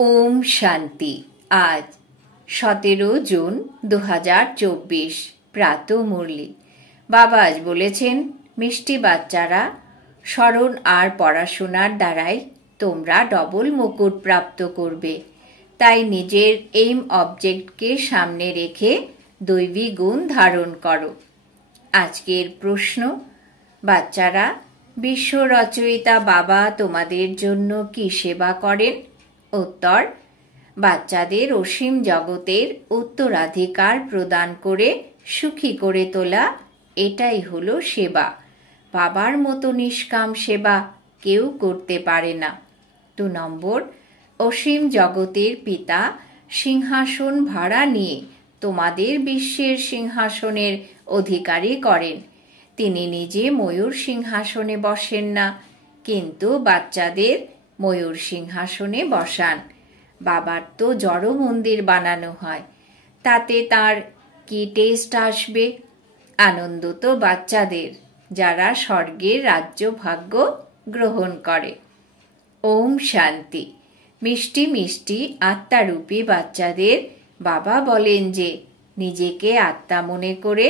ওম শান্তি। আজ 17 জুন 2024 প্রাত মুরলি। বাবা আজ বলেছেন, মিষ্টি বাচ্চারা, স্মরণ আর পড়াশোনার দ্বারাই তোমরা ডবল মুকুট প্রাপ্ত করবে। তাই নিজের এইম অবজেক্টকে সামনে রেখে দৈবী গুণ ধারণ করো। আজকের প্রশ্ন, বাচ্চারা, বিশ্ব রচয়িতা বাবা তোমাদের জন্য কি সেবা করেন? উত্তর, বাচ্চাদের অসীম জগতের উত্তরাধিকার প্রদান করে সুখী করে তোলা, এটাই হলো সেবা। বাবার মতো নিষ্কাম সেবা কেউ করতে পারে না। 2 নম্বর, অসীম জগতের পিতা সিংহাসন ভাড়া নিয়ে তোমাদের বিশ্বের সিংহাসনের অধিকারী করেন। তিনি নিজে ময়ূর সিংহাসনে বসেন না, কিন্তু বাচ্চাদের ময়ূর সিংহাসনে বসান। বাবার তো জড় মন্দির বানানো হয়, তাতে তার কি টেস্ট আসবে? আনন্দ তো বাচ্চাদের, যারা স্বর্গের রাজ্য ভাগ্য গ্রহণ করে। ওম শান্তি। মিষ্টি মিষ্টি আত্মারূপী বাচ্চাদের বাবা বলেন যে নিজেকে আত্মা মনে করে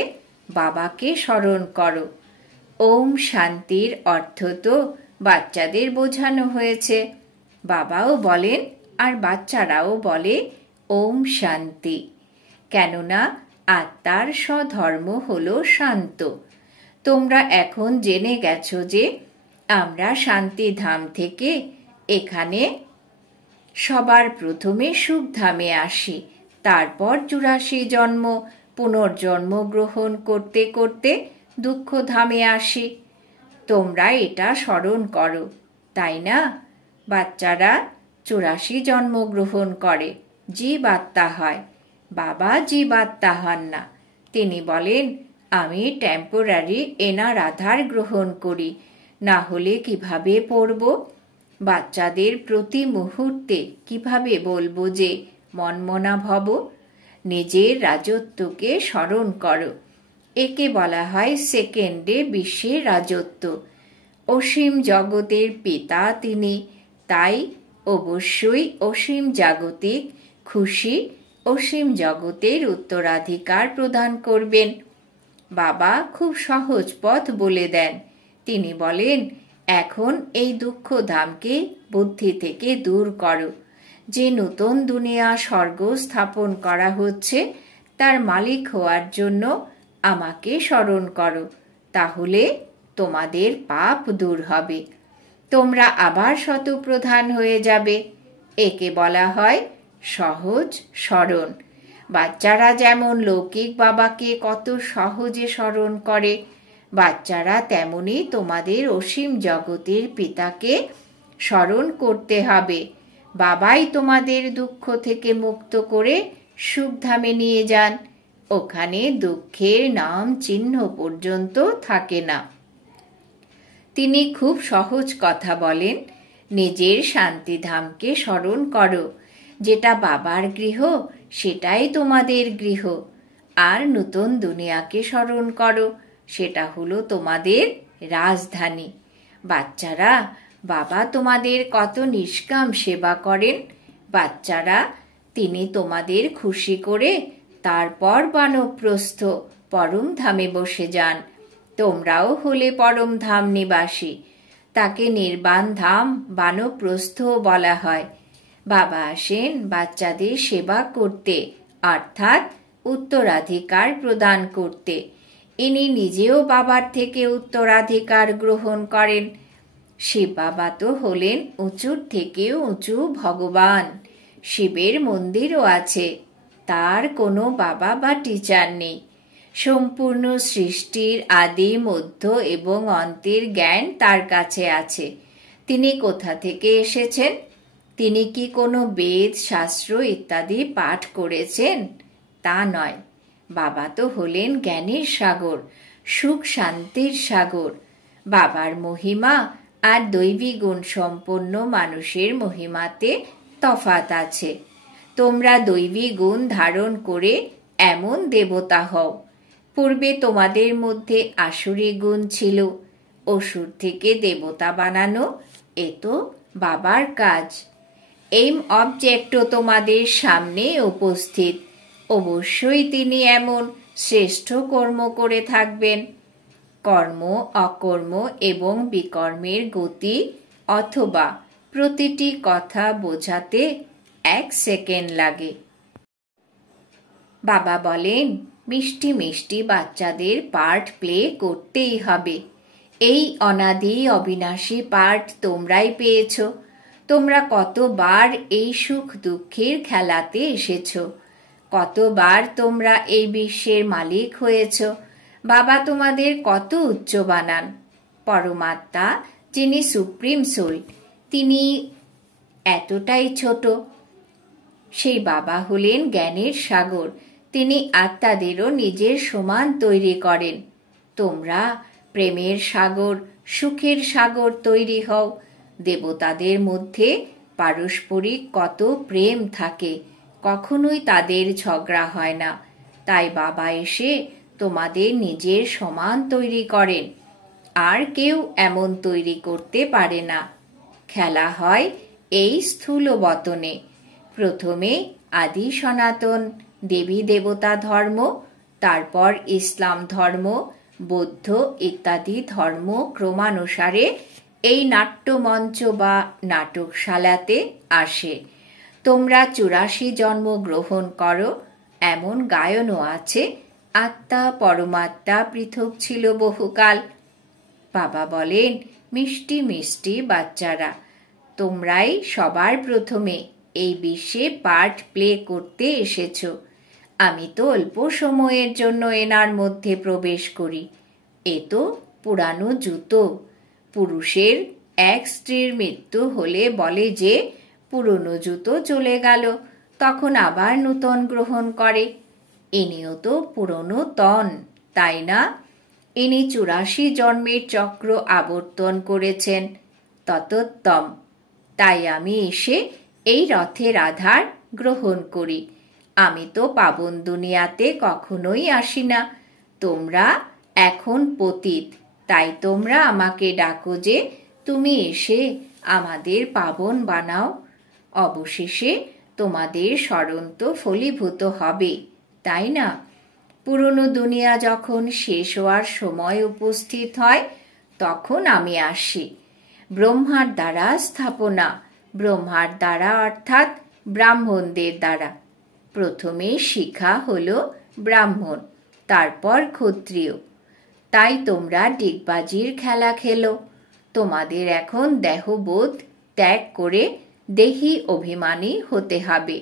বাবাকে স্মরণ করো। ওম শান্তির অর্থ তো বাচ্চাদের বোঝানো হয়েছে। বাবাও বলেন আর বাচ্চারাও বলে ওম শান্তি, কেননা আত্মার স্বধর্ম হলো শান্ত। তোমরা এখন জেনে গেছো যে আমরা শান্তিধাম থেকে এখানে সবার প্রথমে সুখধামে আসি, তারপর 84 জন্ম পুনর্জন্ম গ্রহণ করতে করতে দুঃখধামে আসি। তোমরা এটা স্মরণ করো, তাই না? বাচ্চারা 84 জন্মগ্রহণ করে, জীবাত্মা হয়। বাবা জীবাত্মা হন না। তিনি বলেন, আমি টেম্পোরারি এনার আধার গ্রহণ করি, না হলে কিভাবে পড়ব? বাচ্চাদের প্রতি মুহূর্তে কিভাবে বলবো যে মনমনা ভব? নিজের রাজত্বকে স্মরণ করো। একে বলা হয় সেকেন্ডে বিশ্বের রাজত্ব। অসীম জগতের পিতা তিনি, তাই অবশ্যই অসীম জাগতিক খুশি অসীম জগতের উত্তরাধিকার প্রদান করবেন। বাবা খুব সহজ পথ বলে দেন। তিনি বলেন, এখন এই দুঃখ ধামকে বুদ্ধি থেকে দূর করো। যে নতুন দুনিয়া স্বর্গ স্থাপন করা হচ্ছে, তার মালিক হওয়ার জন্য আমাকে স্মরণ করো, তাহলে তোমাদের পাপ দূর হবে। তোমরা আবার শতপ্রধান হয়ে যাবে। একে বলা হয় সহজ স্মরণ। বাচ্চারা যেমন লৌকিক বাবাকে কত সহজে স্মরণ করে, বাচ্চারা তেমনি তোমাদের অসীম জগতের পিতাকে স্মরণ করতে হবে। বাবাই তোমাদের দুঃখ থেকে মুক্ত করে সুখধামে নিয়ে যান। ওখানে দুঃখের নাম চিহ্ন পর্যন্ত থাকে না। তিনি খুব সহজ কথা বলেন, নিজের শান্তিধামকে স্মরণ করো। যেটা বাবার গৃহ সেটাই তোমাদের গৃহ। আর নতুন দুনিয়াকে স্মরণ করো, সেটা হলো তোমাদের রাজধানী। বাচ্চারা, বাবা তোমাদের কত নিষ্কাম সেবা করেন। বাচ্চারা, তিনি তোমাদের খুশি করে তারপর বানপ্রস্থ পরম ধামে বসে যান। তোমরাও হলে পরম ধাম নিবাসী। তাকে নির্বাণ ধাম বানপ্রস্থ বলা হয়। বাবা আসেন বাচ্চাদের সেবা করতে, অর্থাৎ উত্তরাধিকার প্রদান করতে। ইনি নিজেও বাবার থেকে উত্তরাধিকার গ্রহণ করেন। শিব বাবা তো হলেন উঁচুর থেকেও উঁচু ভগবান। শিবের মন্দিরও আছে, তার কোনো বাবা বা টিচার নেই। সম্পূর্ণ সৃষ্টির আদি মধ্য এবং অন্তের জ্ঞান তার কাছে আছে। তিনি কোথা থেকে এসেছেন? তিনি কি কোনো বেদ শাস্ত্র ইত্যাদি পাঠ করেছেন? তা নয়। বাবা তো হলেন জ্ঞানের সাগর, সুখ শান্তির সাগর। বাবার মহিমা আর দৈবী গুণ সম্পন্ন মানুষের মহিমাতে তফাৎ আছে। তোমরা দৈবী গুণ ধারণ করে এমন দেবতা হও। পূর্বে তোমাদের মধ্যে আসুরি গুণ ছিল। অসুর থেকে দেবতা বানানো এ তো বাবার কাজ। এইম অবজেক্টও তোমাদের সামনে উপস্থিত। অবশ্যই তিনি এমন শ্রেষ্ঠ কর্ম করে থাকবেন। কর্ম, অকর্ম এবং বিকর্মের গতি অথবা প্রতিটি কথা বোঝাতে 1 সেকেন্ড লাগে। বাবা বলেন, মিষ্টি মিষ্টি বাচ্চাদের পার্ট প্লে করতেই হবে। এই অনাদি অবিনাশী পার্ট তোমরাই পেয়েছ। তোমরা কতবার এই সুখ দুঃখের খেলাতে এসেছ, কতবার তোমরা এই বিশ্বের মালিক হয়েছ। বাবা তোমাদের কত উচ্চ বানান। পরমাত্মা, যিনি সুপ্রিম সোল, তিনি এতটাই ছোট। সেই বাবা হলেন জ্ঞানের সাগর। তিনি আত্মাদেরও নিজের সমান তৈরি করেন। তোমরা প্রেমের সাগর, সুখের সাগর তৈরি হও। দেবতাদের মধ্যে পারস্পরিক কত প্রেম থাকে, কখনোই তাদের ঝগড়া হয় না। তাই বাবা এসে তোমাদের নিজের সমান তৈরি করেন। আর কেউ এমন তৈরি করতে পারে না। খেলা হয় এই স্থূল বতনে। প্রথমে আদি সনাতন দেবী দেবতা ধর্ম, তারপর ইসলাম ধর্ম, বৌদ্ধ ইত্যাদি ধর্ম ক্রমানুসারে এই নাট্যমঞ্চ বা নাটকশালাতে আসে। তোমরা 84 জন্ম গ্রহণ করো, এমন গায়নও আছে। আত্মা পরমাত্মা পৃথক ছিল বহুকাল। বাবা বলেন, মিষ্টি মিষ্টি বাচ্চারা, তোমরাই সবার প্রথমে এই বিশ্বে পার্ট প্লে করতে এসেছ। আমি তো অল্প সময়ের জন্য এনার মধ্যে প্রবেশ করি। এ তো পুরানো জুতো। পুরুষের এক স্ত্রীর মৃত্যু হলে বলে যে পুরনো জুতো চলে গেল, তখন আবার নূতন গ্রহণ করে। ইনিও তো পুরনো তন, তাই না? ইনি 84 জন্মের চক্র আবর্তন করেছেন, ততোত্তম। তাই আমি এসে এই রথের আধার গ্রহণ করি। আমি তো পাবন দুনিয়াতে কখনোই আসি না। তোমরা এখন পতিত, তাই তোমরা আমাকে ডাকো যে তুমি এসে আমাদের পাবন বানাও। অবশেষে তোমাদের স্মরণ তো ফলীভূত হবে, তাই না? পুরনো দুনিয়া যখন শেষ হওয়ার সময় উপস্থিত হয়, তখন আমি আসি। ব্রহ্মার দ্বারা স্থাপনা, ব্রহ্মার দ্বারা অর্থাৎ ব্রাহ্মণদের দ্বারা। প্রথমে শিখা হলো ব্রাহ্মণ, তারপর ক্ষত্রিয়। তাই তোমরা ডিগবাজির খেলা খেলো। তোমাদের এখন দেহবোধ ত্যাগ করে দেহি অভিমানী হতে হবে।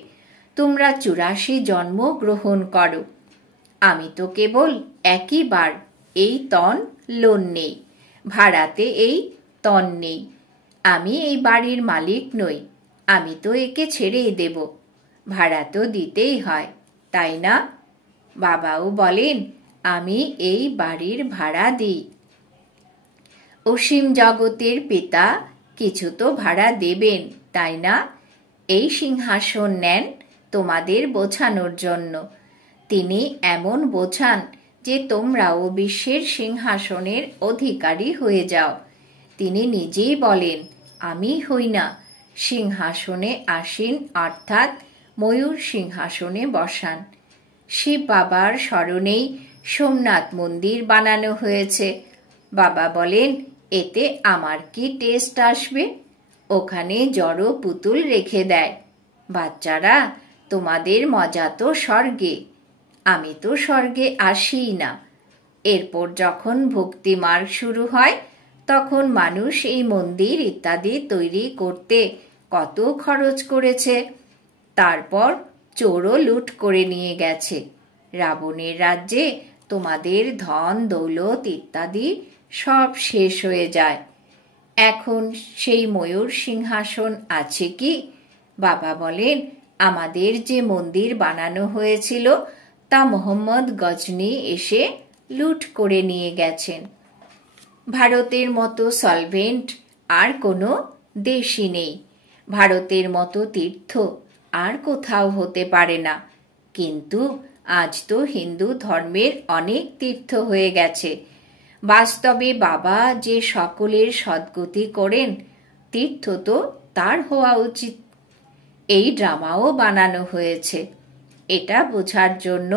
তোমরা 84 জন্ম গ্রহণ করো। আমি তো কেবল একইবার এই তন লোন নেই, ভাড়াতে এই তন নেই। আমি এই বাড়ির মালিক নই। আমি তো একে ছেড়েই দেব। ভাড়া তো দিতেই হয়, তাই না? বাবাও বলেন, আমি এই বাড়ির ভাড়া দিই। অসীম জগতের পিতা কিছু তো ভাড়া দেবেন, তাই না? এই সিংহাসন নেন তোমাদের বোঝানোর জন্য। তিনি এমন বোঝান যে তোমরাও বিশ্বের সিংহাসনের অধিকারী হয়ে যাও। তিনি নিজেই বলেন, আমি হই না, সিংহাসনে আসীন অর্থাৎ ময়ূর সিংহাসনে বসান। শিব বাবার স্মরণেই সোমনাথ মন্দির বানানো হয়েছে। বাবা বলেন, এতে আমার কি টেস্ট আসবে? ওখানে জড় পুতুল রেখে দেয়। বাচ্চারা, তোমাদের মজা তো স্বর্গে। আমি তো স্বর্গে আসিই না। এরপর যখন ভক্তি মার্গ শুরু হয়, তখন মানুষ এই মন্দির ইত্যাদি তৈরি করতে কত খরচ করেছে। তারপর চোরও লুট করে নিয়ে গেছে। রাবণের রাজ্যে তোমাদের ধন দৌলত ইত্যাদি সব শেষ হয়ে যায়। এখন সেই ময়ূর সিংহাসন আছে কি? বাবা বলেন, আমাদের যে মন্দির বানানো হয়েছিল তা মোহাম্মদ গজনী এসে লুট করে নিয়ে গেছেন। ভারতের মতো সলভেন্ট আর কোনো দেশই নেই। ভারতের মতো তীর্থ আর কোথাও হতে পারে না। কিন্তু আজ তো হিন্দু ধর্মের অনেক তীর্থ হয়ে গেছে। বাস্তবে বাবা যে সকলের সদ্গতি করেন, তীর্থ তো তার হওয়া উচিত। এই ড্রামাও বানানো হয়েছে। এটা বোঝার জন্য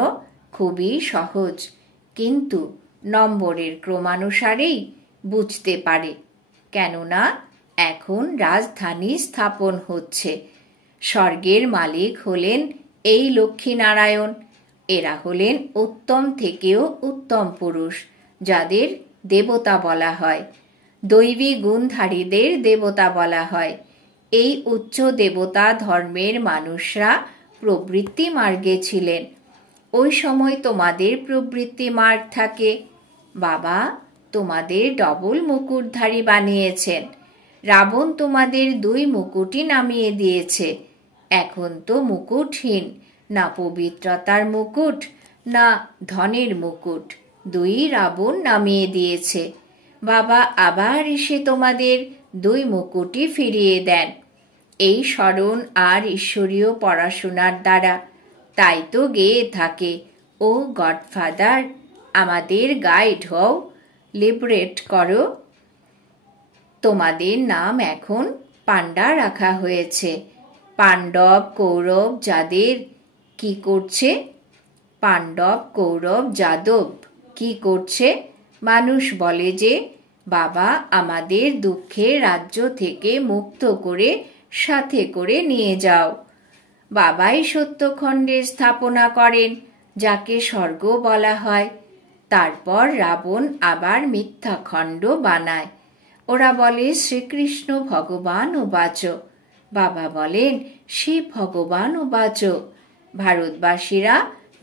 খুবই সহজ, কিন্তু নম্বরের ক্রমানুসারেই বুঝতে পারে, কেননা এখন রাজধানী স্থাপন হচ্ছে। স্বর্গের মালিক হলেন এই লক্ষ্মীনারায়ণ। এরা হলেন উত্তম থেকেও উত্তম পুরুষ, যাদের দেবতা বলা হয়। দৈবী গুণধারীদের দেবতা বলা হয়। এই উচ্চ দেবতা ধর্মের মানুষরা প্রবৃত্তি মার্গে ছিলেন। ওই সময় তোমাদের প্রবৃত্তি মার্গ থাকে। বাবা তোমাদের ডবল মুকুটধারী বানিয়েছেন। রাবণ তোমাদের 2 মুকুটই নামিয়ে দিয়েছে। এখন তো মুকুটহীন, না পবিত্রতার মুকুট, না ধনের মুকুট, 2 রাবণ নামিয়ে দিয়েছে। বাবা আবার এসে তোমাদের 2 মুকুটই ফিরিয়ে দেন, এই স্মরণ আর ঈশ্বরীয় পড়াশোনার দ্বারা। তাই তো গেয়ে থাকে, ও গডফাদার, আমাদের গাইড হও, লিবারেট করো। তোমাদের নাম এখন পান্ডা রাখা হয়েছে। পাণ্ডব কৌরব যাদের কি করছে? পাণ্ডব কৌরব যাদব কি করছে? মানুষ বলে যে বাবা আমাদের দুঃখের রাজ্য থেকে মুক্ত করে সাথে করে নিয়ে যাও। বাবাই সত্যখণ্ডের স্থাপনা করেন, যাকে স্বর্গ বলা হয়। তারপর রাবণ আবার মিথ্যা খণ্ড বানায়। ওরা বলে শ্রীকৃষ্ণ ভগবান উবাচ। বাবা বলেন শিব ভগবান উবাচ। ভারতবাসীরা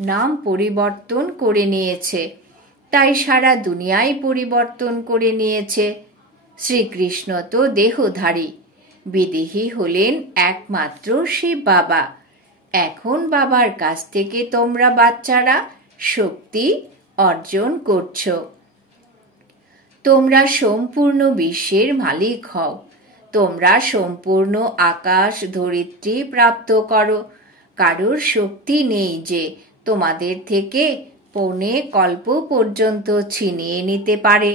নাম পরিবর্তন করে নিয়েছে, তাই সারা দুনিয়ায় পরিবর্তন করে নিয়েছে। শ্রীকৃষ্ণ তো দেহধারী, বিদেহী হলেন একমাত্র শিব বাবা। এখন বাবার কাছ থেকে তোমরা বাচ্চারা শক্তি অর্জন করছো। তোমরা সম্পূর্ণ বিশ্বের মালিক হও। তোমরা সম্পূর্ণ আকাশ ধরিত্রী প্রাপ্ত করো। কারোর শক্তি নেই যে তোমাদের থেকে পৌনে কল্প পর্যন্ত ছিনিয়ে নিতে পারে।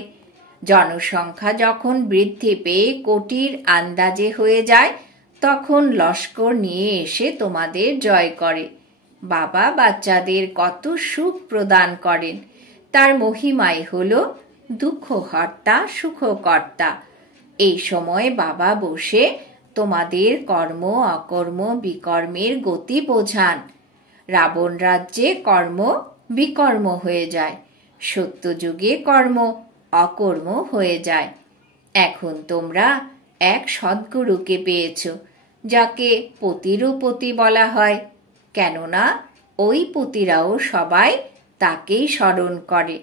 জনসংখ্যা যখন বৃদ্ধি পেয়ে কোটির আন্দাজে হয়ে যায়, তখন লস্কর নিয়ে এসে তোমাদের জয় করে। বাবা বাচ্চাদের কত সুখ প্রদান করেন, তার মহিমাই হলো দুঃখহর্তা সুখকর্তা। এই সময় বাবা বসে তোমাদের কর্ম অকর্ম বিকর্মের গতি বোঝান। রাবণ রাজ্যে কর্ম বিকর্ম হয়ে যায়, সত্যযুগে কর্ম অকর্ম হয়ে যায়। এখন তোমরা এক সদ্গুরুকে পেয়েছ, যাকে পতিরও পতি বলা হয়, কেননা ওই পতিরাও সবাই তাকেই স্মরণ করে।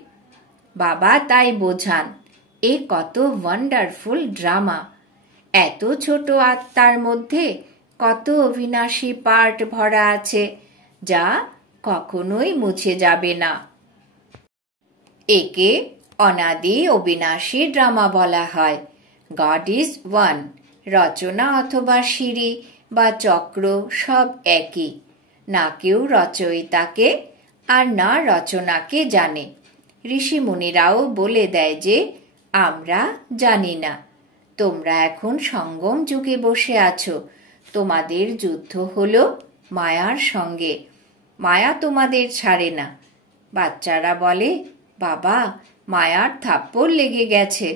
বাবা তাই বোঝান, এ কত ওয়ান্ডারফুল ড্রামা। এত ছোট আত্মার মধ্যে কত অবিনাশী পার্ট ভরা আছে, যা কখনোই মুছে যাবে না। একে অনাদি অবিনাশী ড্রামা বলা হয়। God is one. রচনা অথবা সিঁড়ি বা চক্র সব একই। না কেউ রচয়িতাকে আর না রচনাকে জানে। ঋষি মুনিরাও বলে দেয় যে আমরা জানি না। তোমরা এখন সঙ্গম যুগে বসে আছো। তোমাদের যুদ্ধ হলো মায়ার সঙ্গে। মায়া তোমাদের ছাড়ে না। বাচ্চারা বলে, বাবা মায়ার থাপ্পড় লেগে গেছে।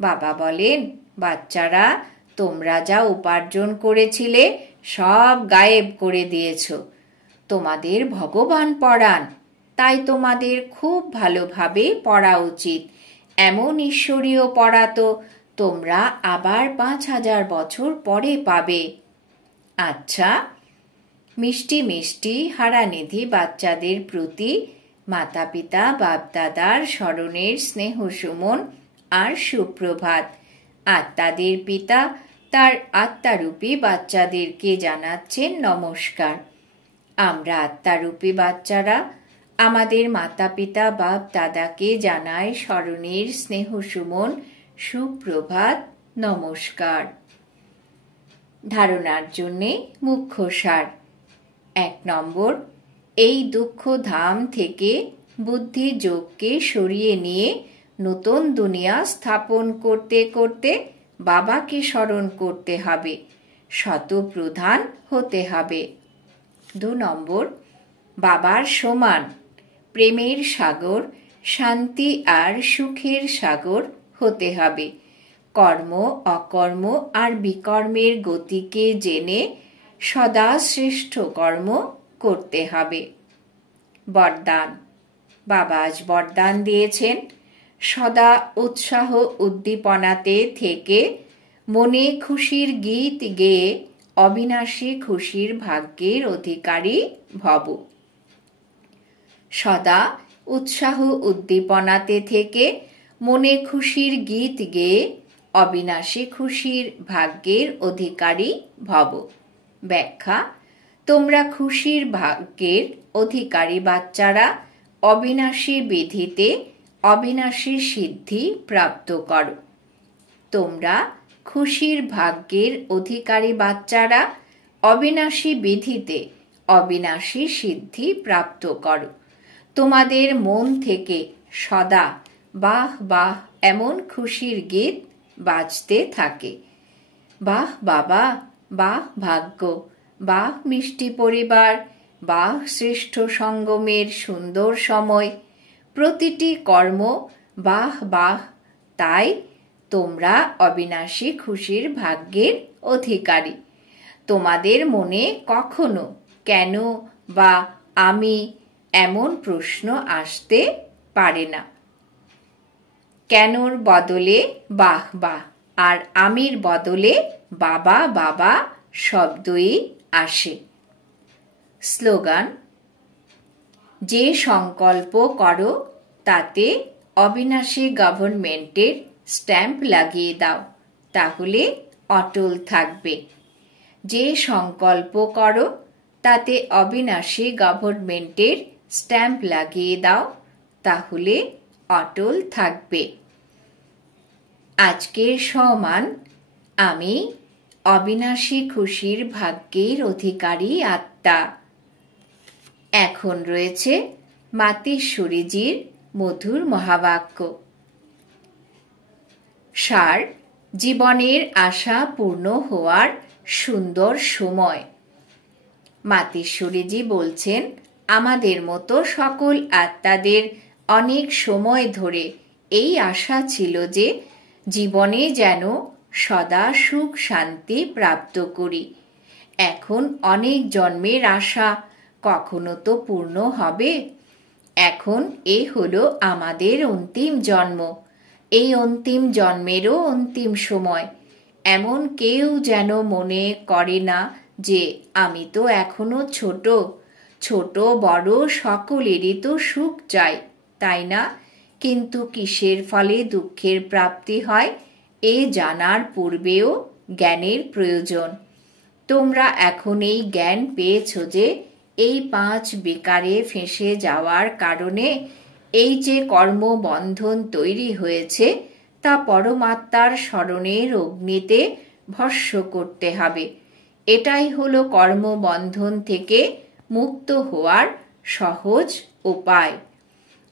বাবা বলেন, বাচ্চারা তোমরা যা উপার্জন করেছিলে সব গায়েব করে দিয়েছ। তোমাদের ভগবান পড়ান, তাই তোমাদের খুব ভালোভাবে পড়া উচিত। এমন ঈশ্বরীয় পড়া তো তোমরা আবার 5000 বছর পরে পাবে। আচ্ছা, মিষ্টি মিষ্টি হারানিধি বাচ্চাদের প্রতি মাতা পিতা বাপদাদার স্মরণের স্নেহ সুমন আর সুপ্রভাত। আত্মাদের পিতা তার আত্মারূপী বাচ্চাদেরকে জানাচ্ছেন নমস্কার। আমরা আত্মারূপী বাচ্চারা আমাদের মাতা পিতা বাপ দাদাকে জানাই স্মরণের স্নেহ সুমন সুপ্রভাত নমস্কার। ধারণার জন্যে মুখ্য সার। 1 নম্বর, এই দুঃখ ধাম থেকে বুদ্ধি যোগকে সরিয়ে নিয়ে নতুন দুনিয়া স্থাপন করতে করতে বাবাকে স্মরণ করতে হবে। শতপ্রধান হতে হবে। 2 নম্বর, বাবার সমান প্রেমের সাগর, শান্তি আর সুখের সাগর হতে হবে। কর্ম, অকর্ম আর বিকর্মের গতিকে জেনে সদা শ্রেষ্ঠ কর্ম করতে হবে। বরদান। বাবা আজ বরদান দিয়েছেন, সদা উৎসাহ উদ্দীপনাতে থেকে মনে খুশির গীত গেয়ে অবিনাশী খুশির ভাগ্যের অধিকারী ভব। সদা উৎসাহ উদ্দীপনাতে থেকে মনে খুশির গীত গেয়ে অবিনাশী খুশির ভাগ্যের অধিকারী ভব। ব্যাখ্যা: তোমরা খুশির ভাগ্যের অধিকারী বাচ্চারা অবিনাশী বিধিতে অবিনাশী সিদ্ধি প্রাপ্ত করো। তোমরা খুশির ভাগ্যের অধিকারী বাচ্চারা অবিনাশী বিধিতে অবিনাশী সিদ্ধি প্রাপ্ত করো। তোমাদের মন থেকে সদা বাহ বাহ এমন খুশির গীত বাজতে থাকে। বাহ বাবা, বাহ ভাগ্য, বাহ মিষ্টি পরিবার, বাহ শ্রেষ্ঠ সঙ্গমের সুন্দর সময়, প্রতিটি কর্ম বাহ বাহ। তাই তোমরা অবিনাশী খুশির ভাগ্যের অধিকারী। তোমাদের মনে কখনো কেন বা আমি এমন প্রশ্ন আসতে পারে না। কেনর বদলে বাহ বাহ আর আমির বদলে বাবা বাবা শব্দই আসে। স্লোগান: যে সংকল্প করো তাতে অবিনাশী গভর্নমেন্টের স্ট্যাম্প লাগিয়ে দাও, তাহলে অটল থাকবে। যে সংকল্প করো তাতে অবিনাশী গভর্নমেন্টের স্ট্যাম্প লাগিয়ে দাও, তাহলে অটল থাকবে। আজকের সমান: আমি অবিনাশী খুশির ভাগ্যের অধিকারী আত্মা। এখন রয়েছে মাতেশ্বরীজির মধুর মহাবাক্য। সার: জীবনের আশা পূর্ণ হওয়ার সুন্দর সময়। মাতেশ্বরীজি বলছেন, আমাদের মতো সকল আত্মাদের অনেক সময় ধরে এই আশা ছিল যে জীবনে যেন সদা সুখ শান্তি প্রাপ্ত করি। এখন অনেক জন্মের আশা কখনো তো পূর্ণ হবে। এখন এ হলো আমাদের অন্তিম জন্ম। এই অন্তিম জন্মেরও অন্তিম সময়। এমন কেউ যেন মনে করে না যে আমি তো এখনো ছোট। ছোট বড় সকলেরই তো সুখ চাই, তাই না? কিন্তু কিসের ফলে দুঃখের প্রাপ্তি হয় এ জানার পূর্বেও জ্ঞানের প্রয়োজন। তোমরা এখন এই জ্ঞান পেয়েছ যে এই 5 বিকারে ফেঁসে যাওয়ার কারণে এই যে কর্মবন্ধন তৈরি হয়েছে তা পরমাত্মার স্মরণের অগ্নিতে ভস্ম করতে হবে। এটাই হলো কর্মবন্ধন থেকে মুক্ত হওয়ার সহজ উপায়।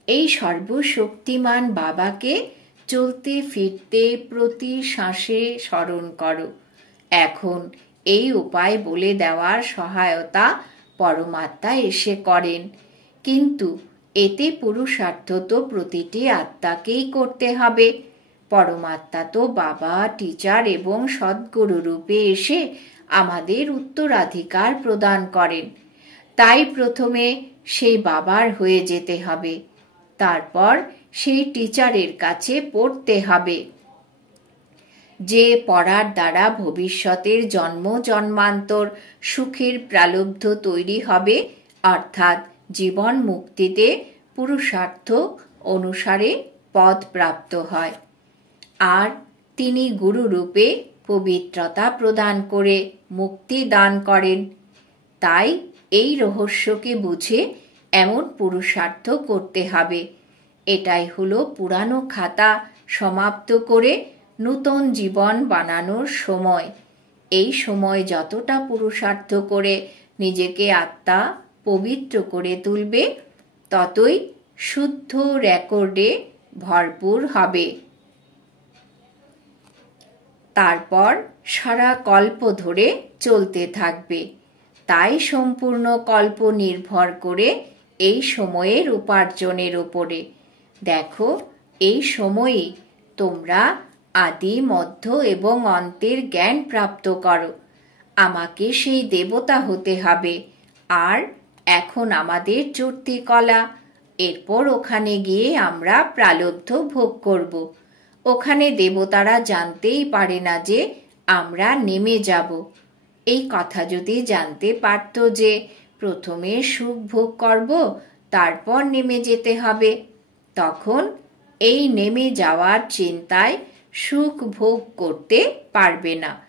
এই সর্বশক্তিমান বাবাকে চলতে ফিরতে প্রতি শ্বাসে স্মরণ করো। এখন এই উপায় বলে দেওয়ার সহায়তা পরমাত্মা এসে করেন, কিন্তু এতে পুরুষার্থ তো প্রতিটি আত্মাকেই করতে হবে। পরমাত্মা তো বাবা, টিচার এবং সদ্গুরু রূপে এসে আমাদের উত্তরাধিকার প্রদান করেন। তাই প্রথমে সেই বাবার হয়ে যেতে হবে, তারপর সেই টিচারের কাছে পড়তে হবে। যে পড়ার দ্বারা ভবিষ্যতের জন্ম জন্মান্তর সুখের প্রালব্ধ তৈরি হবে, অর্থাৎ জীবন মুক্তিতে পুরুষার্থ অনুসারে পদ প্রাপ্ত হয়। আর তিনি গুরু রূপে পবিত্রতা প্রদান করে মুক্তি দান করেন। তাই এই রহস্যকে বুঝে এমন পুরুষার্থ করতে হবে। এটাই হলো পুরানো খাতা সমাপ্ত করে নূতন জীবন বানানোর সময়। এই সময় যতটা পুরুষার্থ করে নিজেকে আত্মা পবিত্র করে তুলবে, ততই শুদ্ধ রেকর্ডে ভরপুর হবে। তারপর সারা কল্প ধরে চলতে থাকবে। তাই সম্পূর্ণ কল্প নির্ভর করে এই সময়ের উপার্জনের উপরে। দেখো, এই সময়েই তোমরা আদি, মধ্য এবং অন্তের জ্ঞান প্রাপ্ত করো। আমাকে সেই দেবতা হতে হবে। আর এখন আমাদের চড়তি কলা। এরপর ওখানে গিয়ে আমরা প্রালব্ধ ভোগ করব। ওখানে দেবতারা জানতেই পারে না যে আমরা নেমে যাব। এই কথা যদি জানতে পারত যে প্রথমে সুখ ভোগ করব, তারপর নেমে যেতে হবে, তখন এই নেমে যাওয়ার চিন্তায় সুখ ভোগ করতে পারবে না।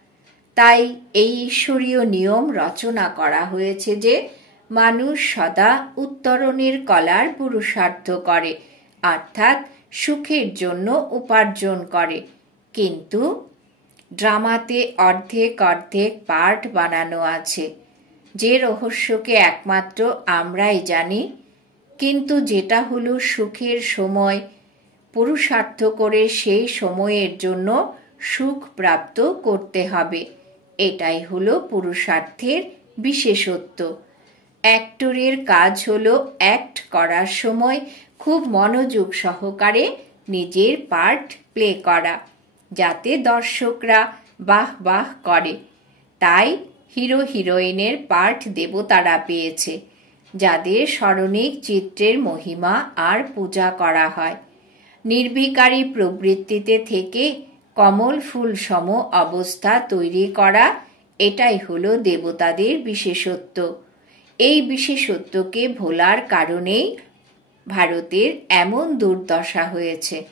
তাই এই ঈশ্বরীয় নিয়ম রচনা করা হয়েছে যে মানুষ সদা উত্তরণের কলার পুরুষার্থ করে, অর্থাৎ সুখের জন্য উপার্জন করে। কিন্তু ড্রামাতে অর্ধেক অর্ধেক পার্ট বানানো আছে, যে রহস্যকে একমাত্র আমরাই জানি। কিন্তু যেটা হলো সুখের সময়, পুরুষার্থ করে সেই সময়ের জন্য সুখ প্রাপ্ত করতে হবে। এটাই হলো পুরুষার্থের বিশেষত্ব। অ্যাক্টরের কাজ হলো অ্যাক্ট করার সময় খুব মনোযোগ সহকারে নিজের পার্ট প্লে করা, যাতে দর্শকরা বাহ বাহ করে। তাই হিরো হিরোইনের পার্ট দেবতারা পেয়েছে, যাদের স্মরণিক চিত্রের মহিমা আর পূজা করা হয়। নির্বিকারী প্রবৃত্তিতে থেকে কমল ফুল সম অবস্থা তৈরি করা, এটাই হলো দেবতাদের বিশেষত্ব। এই বিশেষত্বকে ভোলার কারণেই ভারতের এমন দুর্দশা হয়েছে।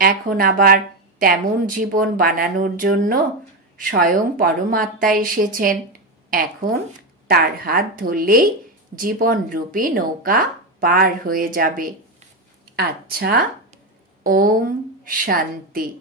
এখন আবার তেমন জীবন বানানোর জন্য স্বয়ং পরমাত্মা এসেছেন। এখন তার হাত ধরলেই জীবনরূপী নৌকা পার হয়ে যাবে। আচ্ছা, ওম শান্তি।